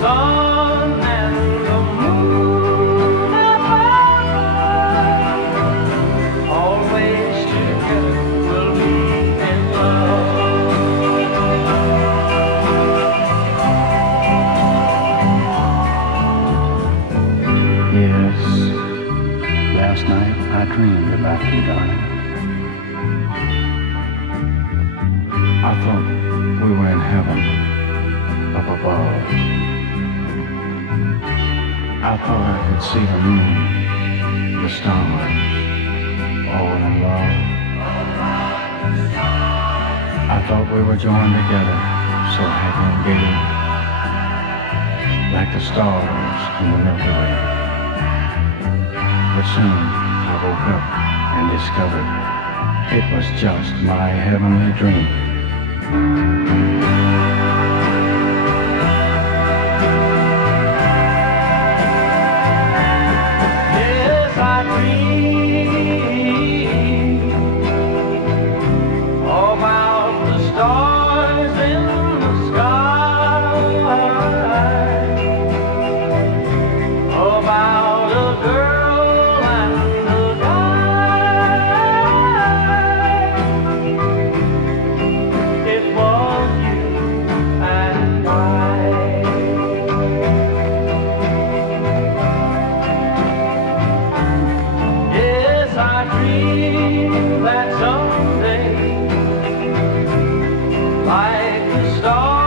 sun and the moon above, always together we'll be in love. Yes, last night I dreamed about you, darling. I thought we were in heaven, up above. I thought I could see the moon, the stars, all in love. I thought we were joined together, so happy and gay, like the stars in the Milky Way. But soon I woke up and discovered it was just my heavenly dream. Yes, I dream about the stars in the sky, about a girl and a guy. It was you and I. Yes, I dream that someday, like the stars